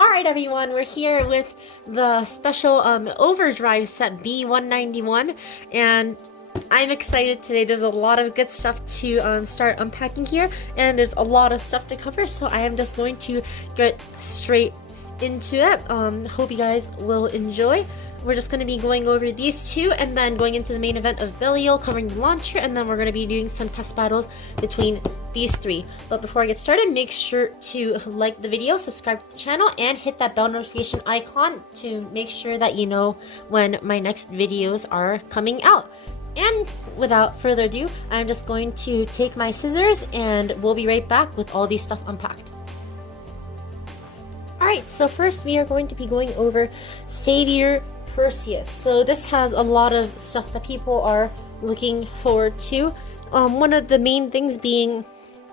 Alright everyone, we're here with the special Overdrive set B-191, and I'm excited today. There's a lot of good stuff to start unpacking here, and there's a lot of stuff to cover, so I am just going to get straight into it. Hope you guys will enjoy. We're just going to be going over these two and then going into the main event of Belial, covering the launcher, and then we're going to be doing some test battles between these three. But before I get started, make sure to like the video, subscribe to the channel, and hit that bell notification icon to make sure that you know when my next videos are coming out. And without further ado, I'm just going to take my scissors and we'll be right back with all these stuff unpacked. Alright, so first we are going to be going over Savior Perseus. So this has a lot of stuff that people are looking forward to. One of the main things being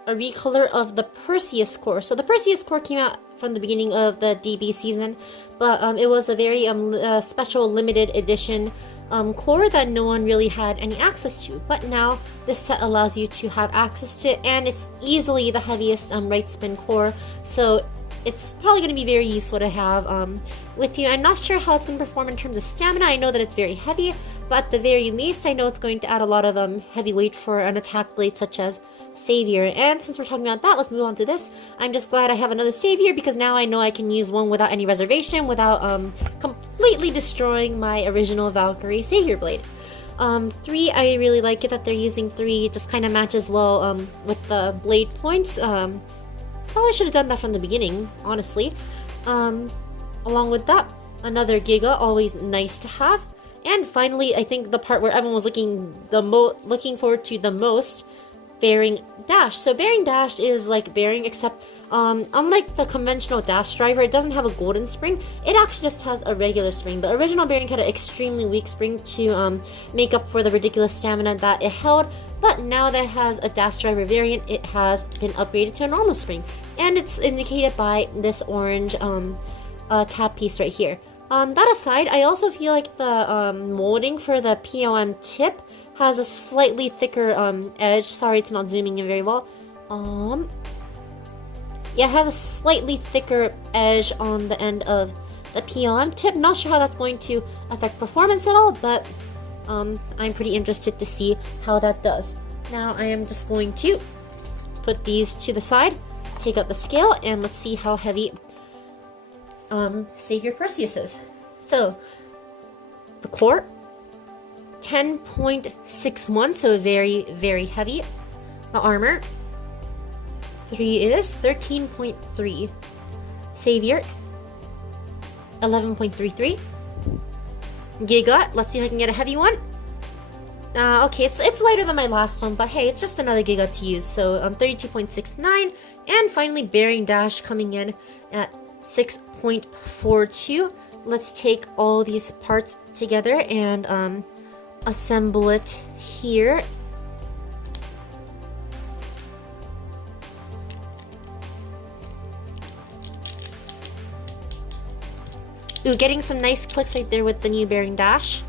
a recolor of the Perseus core. So the Perseus core came out from the beginning of the DB season, but it was a very special limited edition core that no one really had any access to. But now this set allows you to have access to it, and it's easily the heaviest right spin core. So it's probably going to be very useful to have with you. I'm not sure how it's going to perform in terms of stamina. I know that it's very heavy, but at the very least, I know it's going to add a lot of heavy weight for an attack blade such as Savior. And since we're talking about that, let's move on to this. I'm just glad I have another Savior because now I know I can use one without any reservation, without completely destroying my original Valkyrie Savior blade. 3, I really like it that they're using 3. It just kind of matches well with the blade points. Probably should have done that from the beginning, honestly. Along with that, another Giga, always nice to have. And finally, I think the part where everyone was looking forward to the most, Bearing Dash. So Bearing Dash is like Bearing, except unlike the conventional Dash driver, it doesn't have a golden spring. It actually just has a regular spring. The original Bearing had an extremely weak spring to make up for the ridiculous stamina that it held. But now that it has a Dash driver variant, it has been upgraded to a normal spring. And it's indicated by this orange tab piece right here. That aside, I also feel like the molding for the POM tip has a slightly thicker edge. Sorry, it's not zooming in very well. Yeah, it has a slightly thicker edge on the end of the POM tip. Not sure how that's going to affect performance at all, but I'm pretty interested to see how that does. Now I am just going to put these to the side, take out the scale, and let's see how heavy Savior Perseus is. So the core, 10.61, so very, very heavy. The armor, 3 is 13.3. Savior, 11.33. Giga, let's see if I can get a heavy one. Okay, it's lighter than my last one, but hey, it's just another Giga to use, so 32.69. And finally, Bearing Dash coming in at 6.42. Let's take all these parts together and assemble it here. Ooh, getting some nice clicks right there with the new Bearing Dash.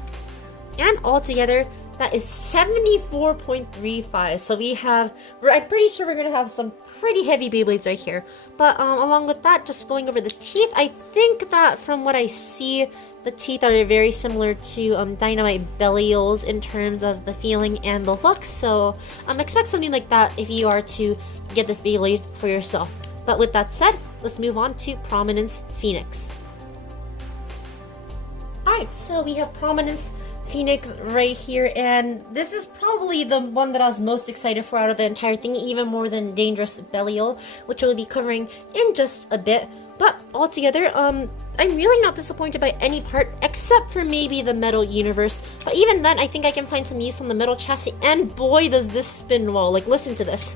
And all together, that is 74.35. So we have, I'm pretty sure we're going to have some pretty heavy Beyblades right here. But along with that, just going over the teeth, I think that from what I see, the teeth are very similar to Dynamite Belial's in terms of the feeling and the look. So expect something like that if you are to get this Beyblade for yourself. But with that said, let's move on to Prominence Phoenix. Alright, so we have Prominence Phoenix right here, and this is probably the one that I was most excited for out of the entire thing, even more than Dangerous Belial, which we'll be covering in just a bit. But altogether, I'm really not disappointed by any part, except for maybe the metal universe. But even then, I think I can find some use on the metal chassis, and boy does this spin well. Like, listen to this.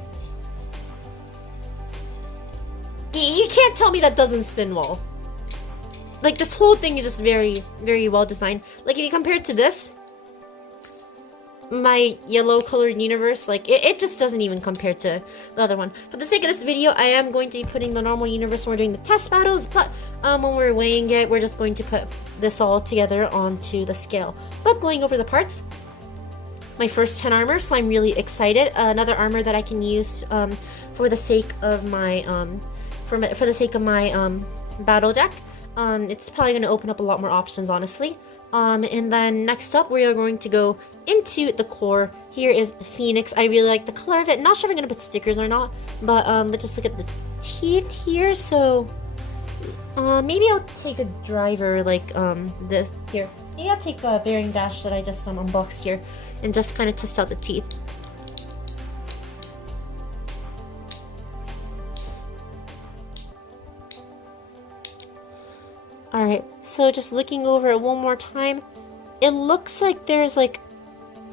You can't tell me that doesn't spin well. Like, this whole thing is just very, very well designed. Like, if you compare it to this, my yellow colored universe, like it just doesn't even compare to the other one. For the sake of this video, I am going to be putting the normal universe when we're doing the test battles, but when we're weighing it, we're just going to put this all together onto the scale. But going over the parts, my first 10 armor, so I'm really excited. Another armor that I can use for the sake of my battle deck. It's probably going to open up a lot more options, honestly. And then next up, we are going to go into the core. Here is Phoenix. I really like the color of it. Not sure if I'm going to put stickers or not, but let's just look at the teeth here. So maybe I'll take a driver like this here. Maybe I'll take a bearing dash that I just unboxed here and just kind of test out the teeth. Alright, so just looking over it one more time, it looks like there's like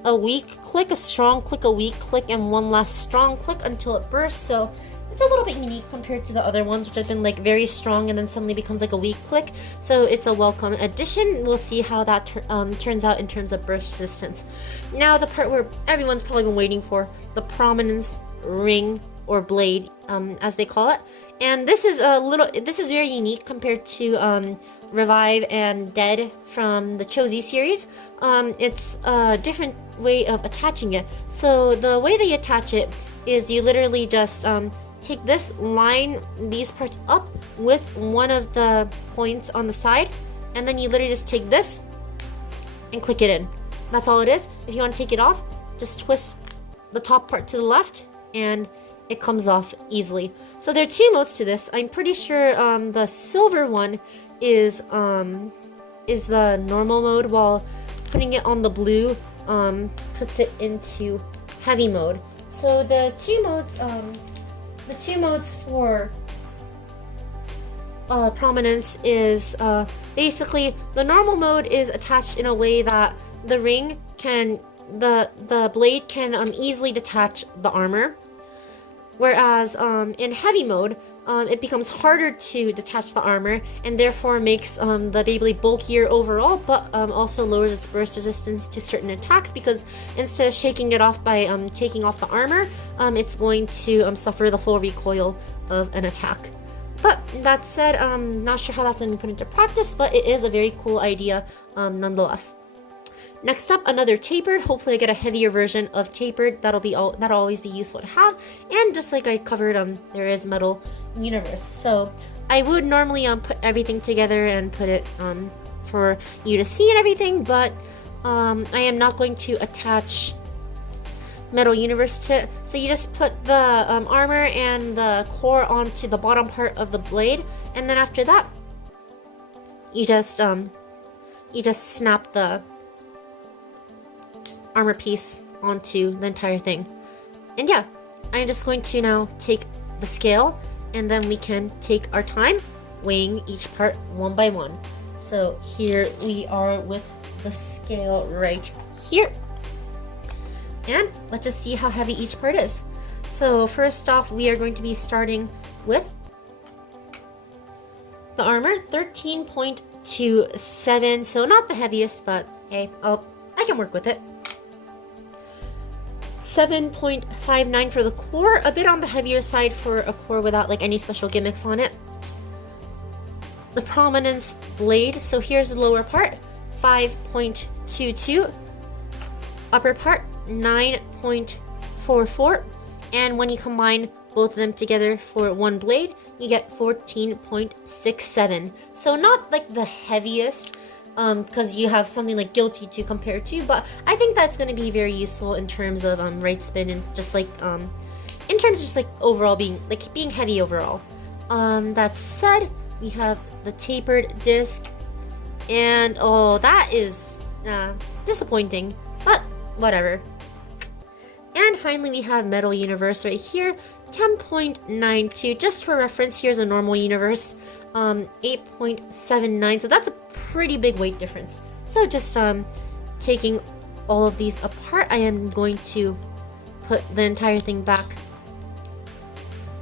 a weak click, a strong click, a weak click, and one last strong click until it bursts, so it's a little bit unique compared to the other ones, which have been like very strong and then suddenly becomes like a weak click, so it's a welcome addition. We'll see how that turns out in terms of burst resistance. Now the part where everyone's probably been waiting for, the Prominence ring, or blade, as they call it. And this is very unique compared to Revive and Dead from the Chozy series. It's a different way of attaching it. So the way they attach it is you literally just take this, line these parts up with one of the points on the side, and then you literally just take this and click it in. That's all it is. If you want to take it off, just twist the top part to the left and it comes off easily. So there are two modes to this. I'm pretty sure the silver one is the normal mode, while putting it on the blue puts it into heavy mode. So the two modes for Prominence is basically the normal mode is attached in a way that the ring can, the blade can easily detach the armor. Whereas in heavy mode, it becomes harder to detach the armor and therefore makes the Beyblade bulkier overall, but also lowers its burst resistance to certain attacks, because instead of shaking it off by taking off the armor, it's going to suffer the full recoil of an attack. But that said, not sure how that's going to be put into practice, but it is a very cool idea nonetheless. Next up, another tapered. Hopefully I get a heavier version of tapered. That'll always be useful to have. And just like I covered, there is Metal Universe. So I would normally put everything together and put it for you to see and everything, but I am not going to attach Metal Universe to it. So you just put the armor and the core onto the bottom part of the blade, and then after that, you just snap the armor piece onto the entire thing. And yeah, I'm just going to now take the scale, and then we can take our time weighing each part one by one. So here we are with the scale right here. And let's just see how heavy each part is. So first off, we are going to be starting with the armor, 13.27, so not the heaviest, but hey, I can work with it. 7.59 for the core, a bit on the heavier side for a core without like any special gimmicks on it. The Prominence blade, so here's the lower part, 5.22, upper part 9.44, and when you combine both of them together for one blade, you get 14.67. So not like the heaviest, because you have something like Guilty to compare to, but I think that's going to be very useful in terms of right spin and just like in terms of just like overall being heavy overall. That said, we have the tapered disc, and oh, that is disappointing, but whatever. And finally, we have Metal Universe right here, 10.92. Just for reference, here's a normal universe, 8.79. So that's a pretty big weight difference. So just taking all of these apart, I am going to put the entire thing back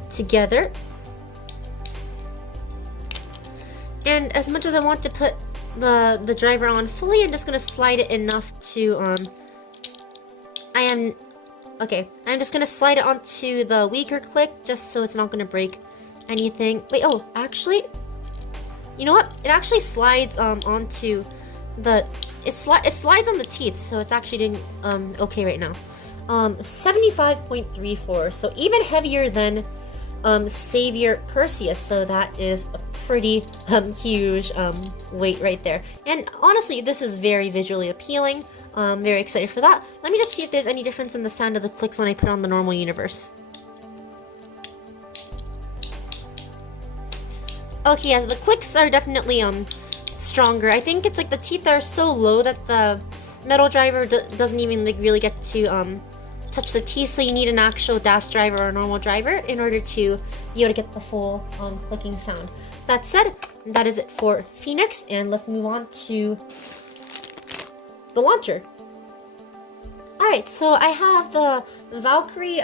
together. And as much as I want to put the driver on fully, I'm just going to slide it enough to I am... Okay, I'm just gonna slide it onto the weaker click just so it's not gonna break anything. Wait, oh, actually... You know what? It actually slides onto the... It slides on the teeth, so it's actually doing okay right now. 75.34, so even heavier than Savior Perseus, so that is a pretty huge weight right there. And honestly, this is very visually appealing. Very excited for that. Let me just see if there's any difference in the sound of the clicks when I put on the normal universe. Okay, yeah, the clicks are definitely stronger. I think it's like the teeth are so low that the metal driver doesn't even like really get to touch the teeth, so you need an actual dash driver or a normal driver in order to be able to get the full clicking sound. That said, that is it for Phoenix, and let's move on to the launcher. Alright, so I have the Valkyrie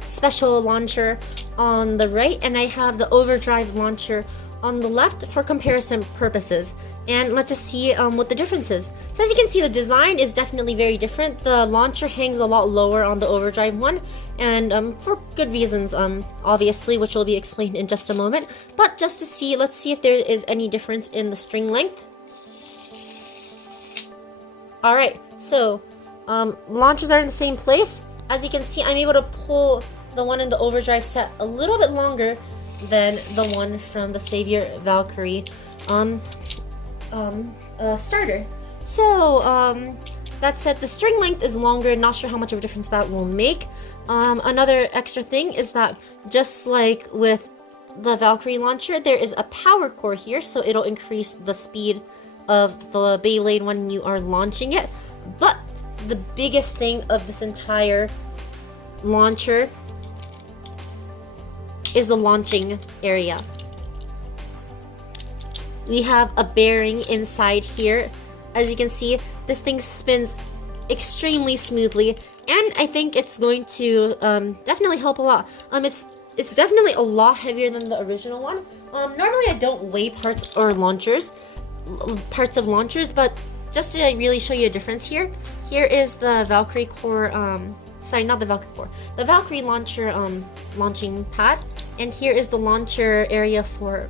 special launcher on the right, and I have the Overdrive launcher on the left for comparison purposes. And let's just see what the difference is. So as you can see, the design is definitely very different. The launcher hangs a lot lower on the Overdrive one, and for good reasons, obviously, which will be explained in just a moment. But just to see, let's see if there is any difference in the string length. Alright, so launchers are in the same place. As you can see, I'm able to pull the one in the Overdrive set a little bit longer than the one from the Savior Valkyrie starter. So that said, the string length is longer. Not sure how much of a difference that will make. Another extra thing is that just like with the Valkyrie launcher, there is a power core here, so it'll increase the speed of the Beyblade when you are launching it. But the biggest thing of this entire launcher is the launching area. We have a bearing inside here. As you can see, this thing spins extremely smoothly, and I think it's going to definitely help a lot. It's definitely a lot heavier than the original one. Normally I don't weigh parts of launchers, but just to really show you a difference here, here is the Valkyrie core, sorry, not the Valkyrie core, the Valkyrie launcher launching pad, and here is the launcher area for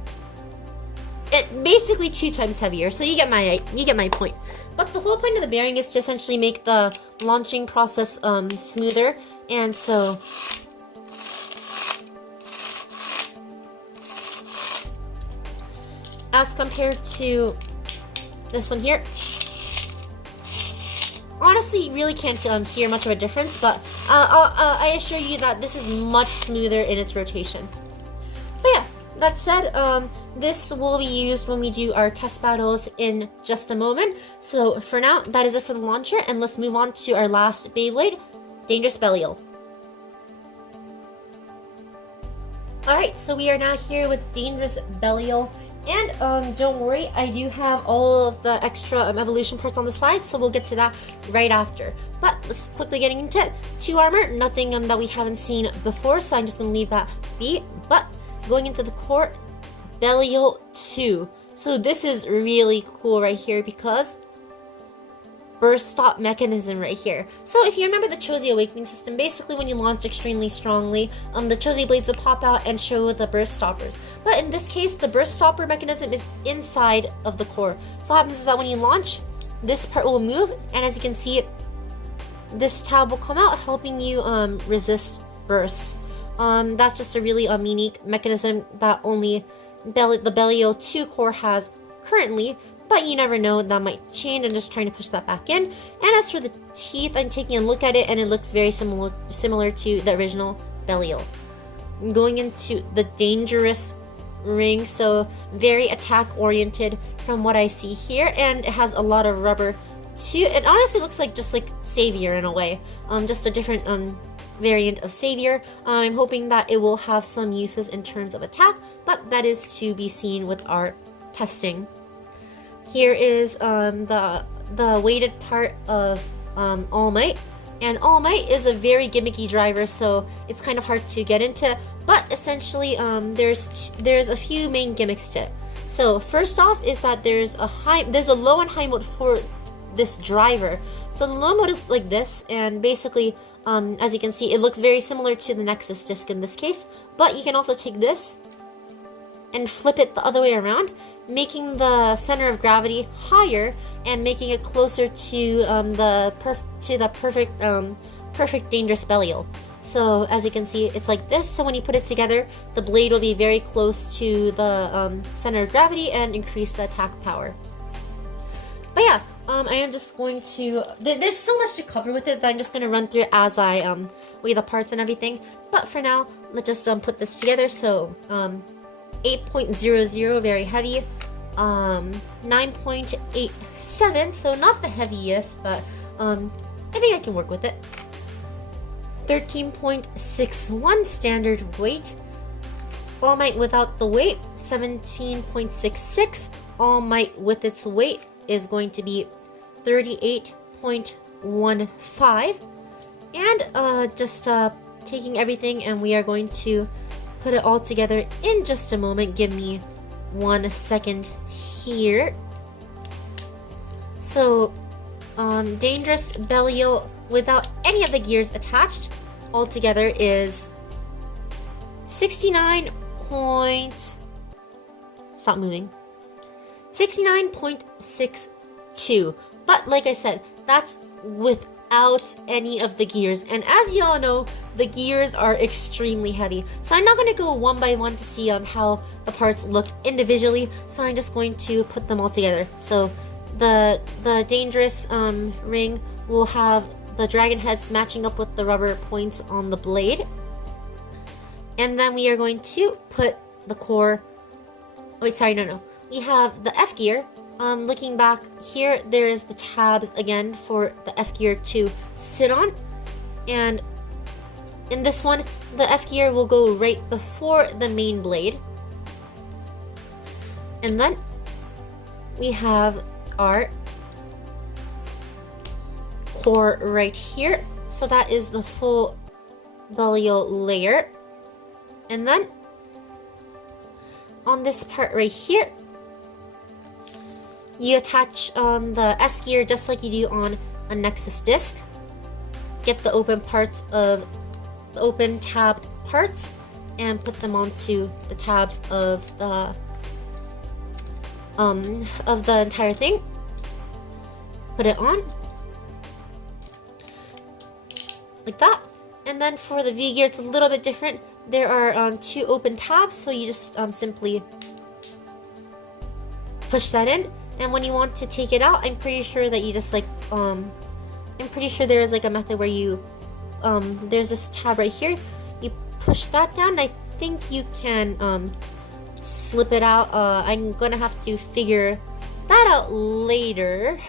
it, basically 2 times heavier. So you get my point. But the whole point of the bearing is to essentially make the launching process smoother, and so as compared to this one here, honestly, you really can't hear much of a difference, but I assure you that this is much smoother in its rotation. But yeah, that said, this will be used when we do our test battles in just a moment. So for now, that is it for the launcher, and let's move on to our last Beyblade, Dangerous Belial. Alright, so we are now here with Dangerous Belial. And don't worry, I do have all of the extra evolution parts on the slide, so we'll get to that right after. But let's quickly get into it. 2 armor, nothing that we haven't seen before, so I'm just going to leave that be. But going into the core, Belial 2. So this is really cool right here because burst stop mechanism right here. So if you remember the Chozi awakening system, basically when you launch extremely strongly, the Chozi blades will pop out and show the burst stoppers. But in this case, the burst stopper mechanism is inside of the core. So what happens is that when you launch, this part will move, and as you can see, this tab will come out, helping you resist bursts. That's just a really unique mechanism that only the Belial 2 core has currently. But you never know, that might change. I'm just trying to push that back in. And as for the teeth, I'm taking a look at it, and it looks very similar to the original Belial. I'm going into the Dangerous ring, so very attack-oriented from what I see here, and it has a lot of rubber too. It honestly looks like just like Savior in a way, just a different variant of Savior. I'm hoping that it will have some uses in terms of attack, but that is to be seen with our testing. Here is the weighted part of All Might, and All Might is a very gimmicky driver, so it's kind of hard to get into. But essentially, there's a few main gimmicks to it. So first off is that there's a low and high mode for this driver. So the low mode is like this, and basically, as you can see, it looks very similar to the Nexus disc in this case, but you can also take this and flip it the other way around, making the center of gravity higher and making it closer to the perfect dangerous Belial. So as you can see, it's like this. So when you put it together, the blade will be very close to the center of gravity and increase the attack power. But yeah, I am just going to... There's so much to cover with it that I'm just going to run through as I weigh the parts and everything. But for now, let's just put this together. So 8.00, very heavy. 9.87, so not the heaviest, but I think I can work with it. 13.61 standard weight. All Might without the weight, 17.66. All Might with its weight is going to be 38.15. And just taking everything, and we are going to put it all together in just a moment. Give me 1 second here. So, Dangerous Belial without any of the gears attached altogether is 69.62. But like I said, that's without any of the gears, and as y'all know, the gears are extremely heavy, so I'm not going to go one by one to see how the parts look individually, so I'm just going to put them all together. So the dangerous ring will have the dragon heads matching up with the rubber points on the blade, and then we are going to put the core... Wait, sorry, no. We have the F gear. Looking back here, there is the tabs again for the F gear to sit on, and in this one, the F gear will go right before the main blade. And then we have our core right here. So that is the full Belial layer. And then on this part right here, you attach the S gear just like you do on a Nexus disc. Get the open parts of the open tabbed parts and put them onto the tabs of the entire thing. Put it on like that. And then for the V gear, it's a little bit different. There are 2 open tabs, so you just simply push that in. And when you want to take it out, I'm pretty sure that you just I'm pretty sure there is like a method where you there's this tab right here. You push that down. I think you can slip it out. I'm gonna have to figure that out later.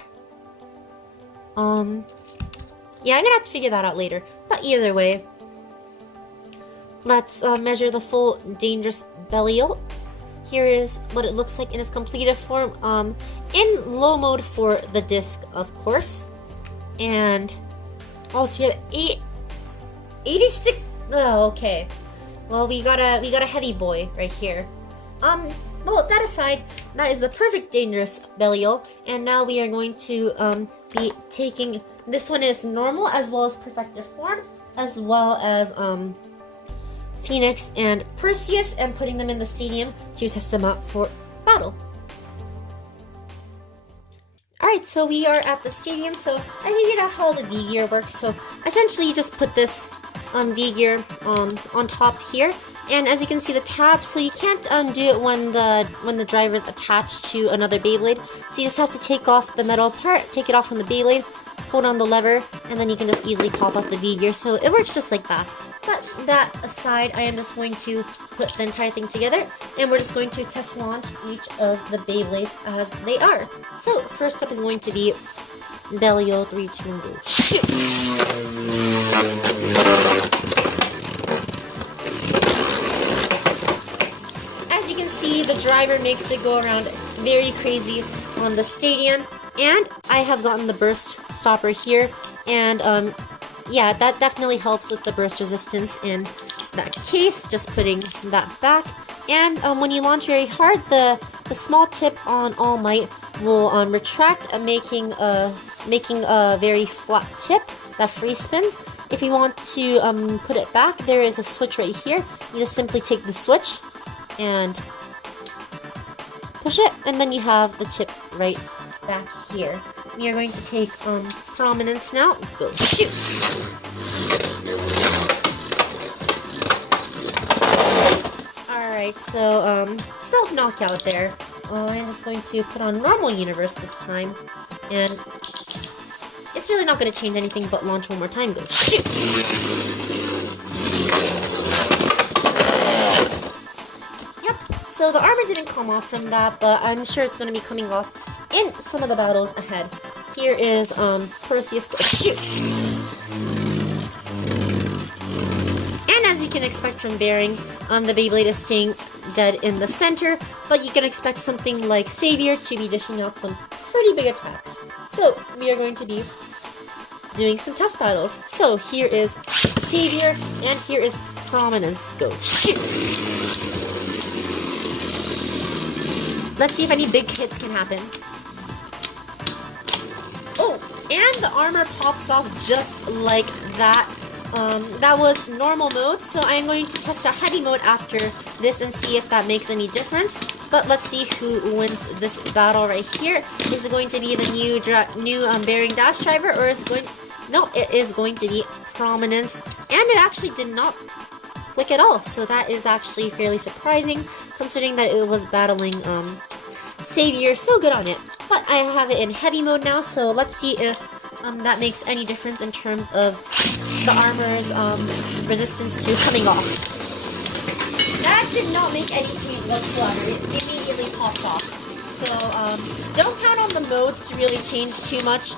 Yeah, I'm gonna have to figure that out later. But either way, let's measure the full Dangerous Belial. Here is what it looks like in its completed form, in low mode for the disc, of course, and altogether 86. Oh, okay. Well, we got a heavy boy right here. Well, that aside, that is the perfect Dangerous Belial, and now we are going to be taking this one is normal as well as perfected form, as well as Phoenix and Perseus, and putting them in the stadium to test them out for battle. Alright, so we are at the stadium, so I figured out how the V-gear works. So essentially you just put this V-gear on top here, and as you can see the tab, so you can't do it when the driver is attached to another Beyblade, so you just have to take off the metal part, take it off from the Beyblade, hold on the lever, and then you can just easily pop off the V-gear. So it works just like that. But that aside, I am just going to put the entire thing together, and we're just going to test launch each of the Beyblades as they are. So first up is going to be Belial 3, 2, 1, go. Shoot! As you can see, the driver makes it go around very crazy on the stadium, and I have gotten the burst stopper here, and yeah, that definitely helps with the burst resistance in that case, just putting that back. And when you launch very hard, the small tip on All Might will retract, making a making a very flat tip that free spins. If you want to put it back, there is a switch right here. You just simply take the switch and push it, and then you have the tip right back here. We are going to take Prominence now. Go shoot! Alright, so self-knockout there. I'm just going to put on normal universe this time, and it's really not going to change anything but launch one more time. Go shoot! Yep, so the armor didn't come off from that, but I'm sure it's going to be coming off in some of the battles ahead. Here is Perseus. Go shoot! And as you can expect from Bearing, the Beyblade is staying dead in the center, but you can expect something like Savior to be dishing out some pretty big attacks. So we are going to be doing some test battles. So here is Savior, and here is Prominence. Go shoot! Let's see if any big hits can happen. Oh, and the armor pops off just like that. That was normal mode, so I'm going to test out heavy mode after this and see if that makes any difference. But let's see who wins this battle right here. Is it going to be the new Bearing Dash driver, or is it going... No, it is going to be Prominence, and it actually did not click at all, so that is actually fairly surprising, considering that it was battling Savior. So good on it. But I have it in heavy mode now, so let's see if that makes any difference in terms of the armor's resistance to coming off. That did not make any change whatsoever. It immediately popped off. So don't count on the mode to really change too much.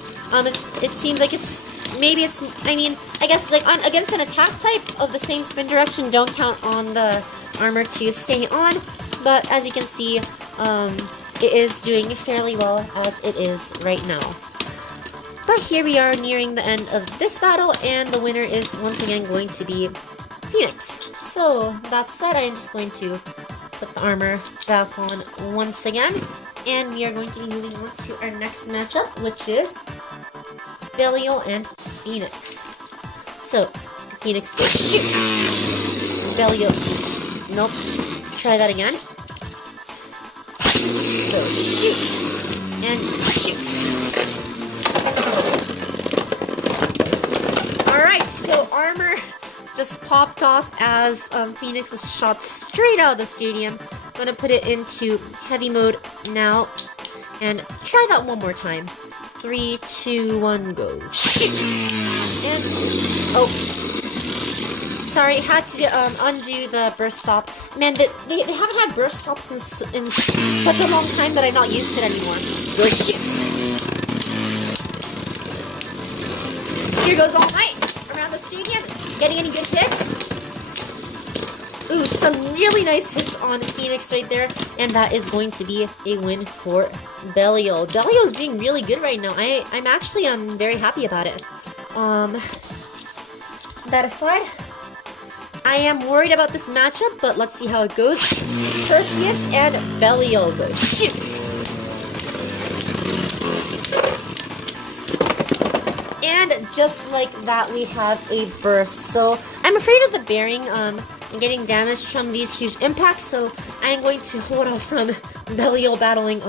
It seems like I guess like against an attack type of the same spin direction, don't count on the armor to stay on. But as you can see, it is doing fairly well as it is right now. But here we are nearing the end of this battle, and the winner is once again going to be Phoenix. So that said, I am just going to put the armor back on once again, and we are going to be moving on to our next matchup, which is Belial and Phoenix. So Phoenix goes shoot. Belial, nope. Try that again. Go shoot and shoot. Alright, so armor just popped off as Phoenix is shot straight out of the stadium. I'm gonna put it into heavy mode now and try that one more time. 3, 2, 1, go. Shoot! And, oh. Sorry, had to undo the burst stop. Man, they haven't had burst stops in such a long time that I'm not used to it anymore. Go shoot! Here goes All Might around the stadium. Getting any good hits? Ooh, some really nice hits on Phoenix right there. And that is going to be a win for Belial. Belial is doing really good right now. I'm actually very happy about it. That aside, I am worried about this matchup, but let's see how it goes. Perseus and Belial go shoot! And just like that, we have a burst. So I'm afraid of the bearing getting damaged from these huge impacts, so I'm going to hold off from Belial battling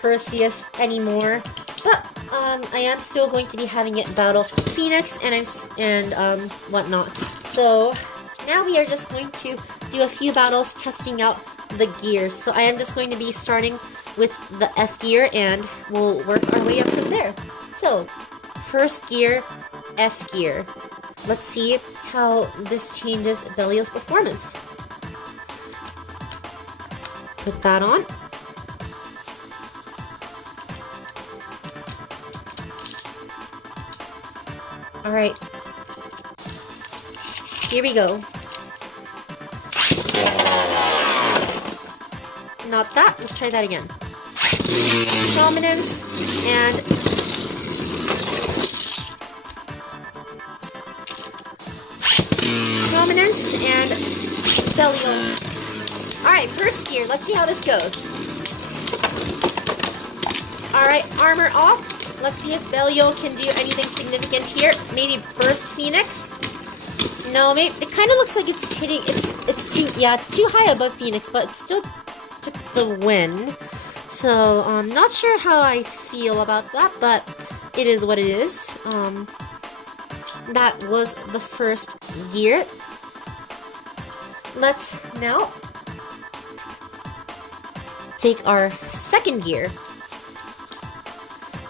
Perseus anymore. But I am still going to be having it battle Phoenix and whatnot. So now we are just going to do a few battles testing out the gears. So I am just going to be starting with the F gear, and we'll work our way up from there. So first gear, F gear. Let's see how this changes Belial's performance. Put that on. Alright. Here we go. Not that. Let's try that again. Prominence and Prominence and Belial. Alright, first gear. Let's see how this goes. Alright, armor off. Let's see if Belial can do anything significant here. Maybe burst Phoenix? No, maybe it kind of looks like it's hitting. It's too it's too high above Phoenix, but it still took the win. So I'm not sure how I feel about that, but it is what it is. That was the first gear. Let's now take our second gear.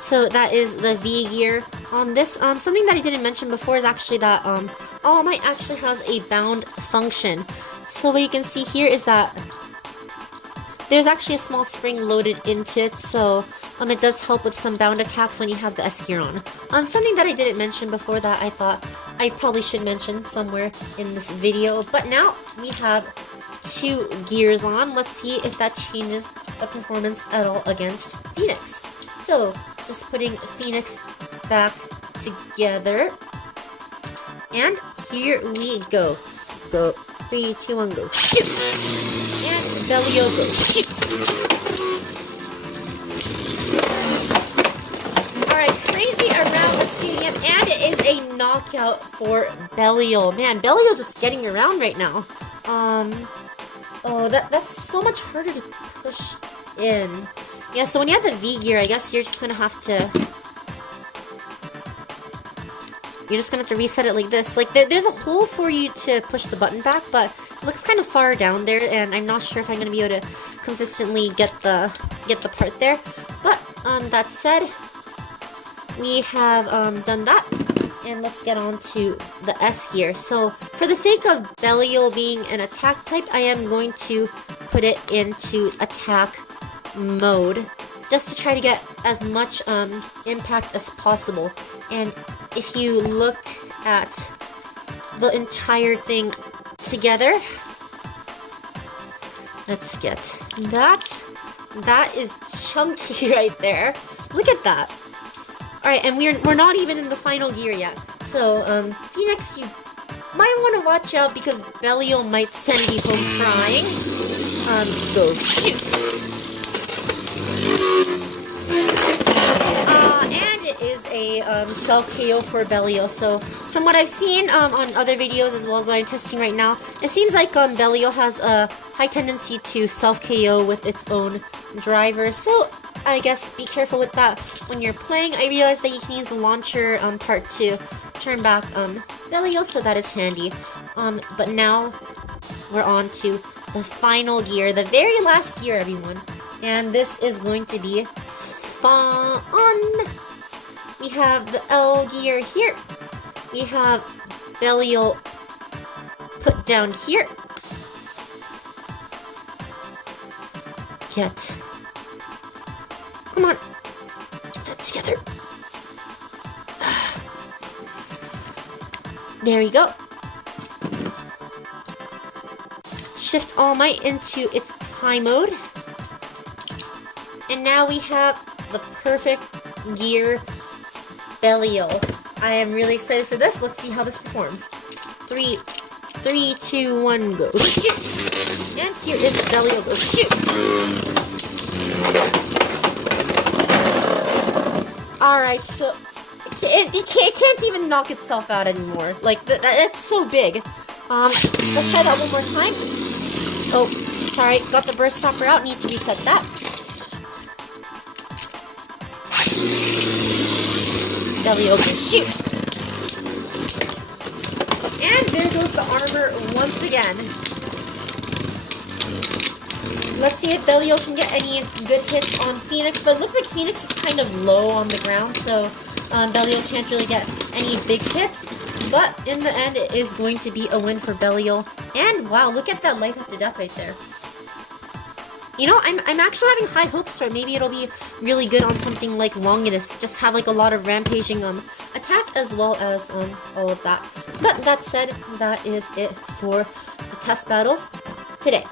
So that is the V gear. On this, something that I didn't mention before is actually that All Might actually has a bound function. So what you can see here is that there's actually a small spring loaded into it, so it does help with some bound attacks when you have the S gear on. Something that I didn't mention before that I thought I probably should mention somewhere in this video. But now we have 2 gears on. Let's see if that changes the performance at all against Phoenix. So just putting Phoenix back together, and here we go. Go 3, 2, 1, go shoot! And Belial go shoot! Alright, crazy around the stadium, and it is a knockout for Belial. Man, Belial just getting around right now. Oh, that's so much harder to push in. Yeah, so when you have the V gear, I guess you're just gonna have to... You're just gonna have to reset it like this. Like, there's a hole for you to push the button back, but it looks kind of far down there, and I'm not sure if I'm gonna be able to consistently get the part there. But, that said, we have, done that. And let's get on to the S gear. So, for the sake of Belial being an attack type, I am going to put it into attack mode, just to try to get as much impact as possible. And if you look at the entire thing together, let's get that is chunky right there. Look at that. Alright, and we're not even in the final gear yet. So Phoenix, you might want to watch out because Belial might send you home crying. Go shoot. And it is a self-KO for Belial. So, from what I've seen on other videos as well as what I'm testing right now, it seems like Belial has a high tendency to self-KO with its own driver. So, I guess be careful with that when you're playing. I realized that you can use the launcher part to turn back Belial, so that is handy. But now, we're on to the final gear, the very last gear, everyone. And this is going to be fun. We have the L gear here. We have Belial put down here. Come on. Get that together. There we go. Shift All Might into its high mode. And now we have the perfect gear Belial. I am really excited for this. Let's see how this performs. 3, 2, 1, go shoot! And here is Belial, go shoot! Alright, so it can't even knock itself out anymore. Like, that's so big. Let's try that one more time. Oh, sorry, got the burst stopper out. Need to reset that. Belial, go shoot! And there goes the armor once again. Let's see if Belial can get any good hits on Phoenix, but it looks like Phoenix is kind of low on the ground, so Belial can't really get any big hits. But in the end, it is going to be a win for Belial. And wow, look at that life after death right there. You know, I'm actually having high hopes for it. Maybe it'll be really good on something like Longinus. Just have like a lot of rampaging attack as well as all of that. But that said, that is it for the test battles today.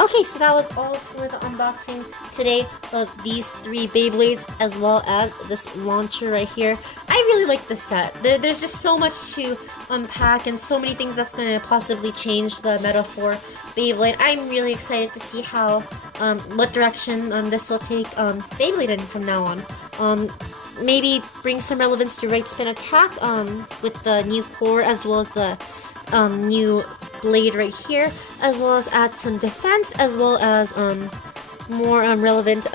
Okay. Okay, so that was all for the unboxing today of these 3 Beyblades, as well as this launcher right here. I really like this set. There's just so much to unpack and so many things that's going to possibly change the meta for Beyblade. I'm really excited to see how, what direction this will take Beyblade in from now on. Maybe bring some relevance to right spin attack with the new core, as well as the new blade right here, as well as add some defense, as well as more relevant,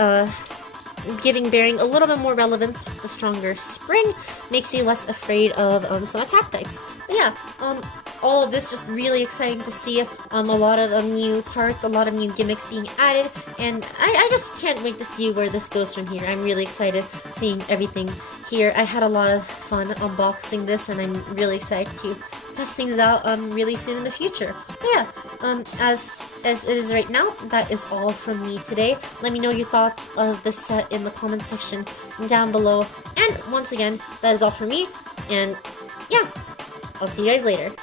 giving bearing a little bit more relevance with the stronger spring, makes you less afraid of some attack types. But yeah, all of this just really exciting to see. A lot of new parts, a lot of new gimmicks being added, and I just can't wait to see where this goes from here. I'm really excited seeing everything here. I had a lot of fun unboxing this, and I'm really excited to test things out really soon in the future. But yeah, as it is right now, that is all from me today. Let me know your thoughts of this set in the comment section down below. And once again, that is all from me. And yeah, I'll see you guys later.